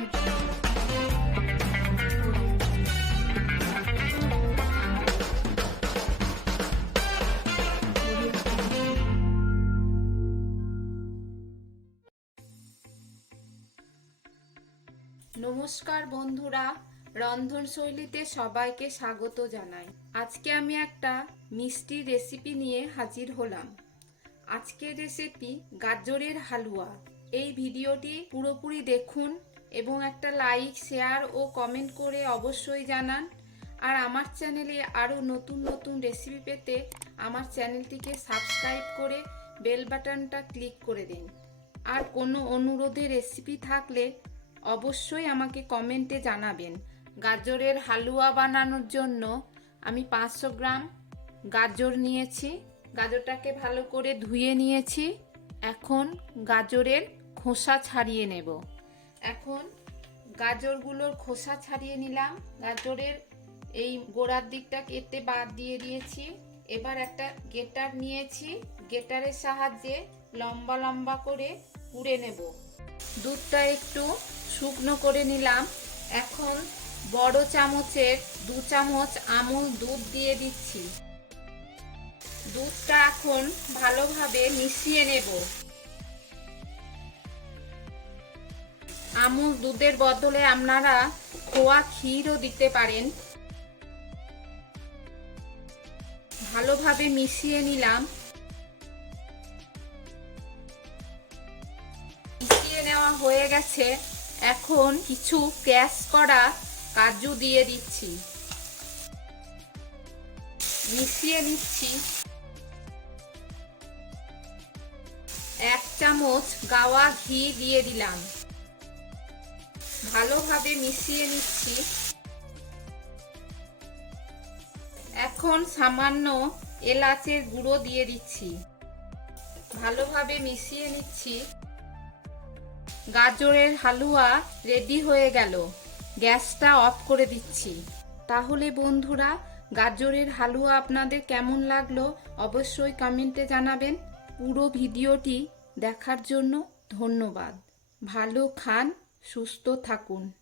নমস্কার বন্ধুরা, রন্ধন শৈলীতে সবাইকে স্বাগত জানাই। আজকে আমি একটা মিষ্টি রেসিপি নিয়ে হাজির হলাম। আজকের রেসিপি গাজরের হালুয়া। এই ভিডিওটি পুরোপুরি দেখুন এবং একটা লাইক, শেয়ার ও কমেন্ট করে অবশ্যই জানান। আর আমার চ্যানেলে আরও নতুন নতুন রেসিপি পেতে আমার চ্যানেলটিকে সাবস্ক্রাইব করে বেল বাটনটা ক্লিক করে দিন। আর কোনো অনুরোধে রেসিপি থাকলে অবশ্যই আমাকে কমেন্টে জানাবেন। গাজরের হালুয়া বানানোর জন্য আমি 500 গ্রাম গাজর নিয়েছি। গাজরটাকে ভালো করে ধুয়ে নিয়েছি। এখন গাজরের খোসা ছাড়িয়ে নেব। এখন গাজরগুলোর খোসা ছাড়িয়ে নিলাম। গাজরের এই গোড়ার দিকটা কেটে বাদ দিয়ে দিয়েছি। এবার একটা গেটার নিয়েছি। গেটারের সাহায্যে লম্বা লম্বা করে কুড়ে নেব। দুধটা একটু শুকনো করে নিলাম। এখন বড় চামচের 2 চামচ আমুল দুধ দিয়ে দিচ্ছি। দুধটা এখন ভালোভাবে মিশিয়ে নেব। আমুল দুধের বদলে আপনারা খোয়া ক্ষীরও দিতে পারেন। ভালোভাবে মিশিয়ে নিলাম। মিশিয়ে নেওয়া হয়ে গেছে। এখন কিছু ক্র্যাশ করা কাজু দিয়ে দিচ্ছি। মিশিয়ে নিচ্ছি। 1 চামচ গাওয়া ঘি দিয়ে দিলাম। ভালোভাবে মিশিয়ে নিচ্ছি। এখন সামান্য এলাচের গুঁড়ো দিয়ে দিচ্ছি। ভালোভাবে মিশিয়ে নিচ্ছি। গাজরের হালুয়া রেডি হয়ে গেল। গ্যাসটা অফ করে দিচ্ছি। তাহলে বন্ধুরা, গাজরের হালুয়া আপনাদের কেমন লাগলো অবশ্যই কমেন্টে জানাবেন। পুরো ভিডিওটি দেখার জন্য ধন্যবাদ। ভালো খান, সুস্থ থাকুন।